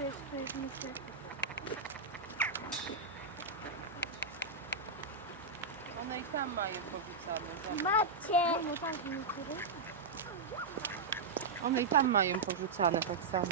to jest myślę. One i tam mają porzucane. Macie! No tak, niektóre. One i tam mają porzucane tak samo.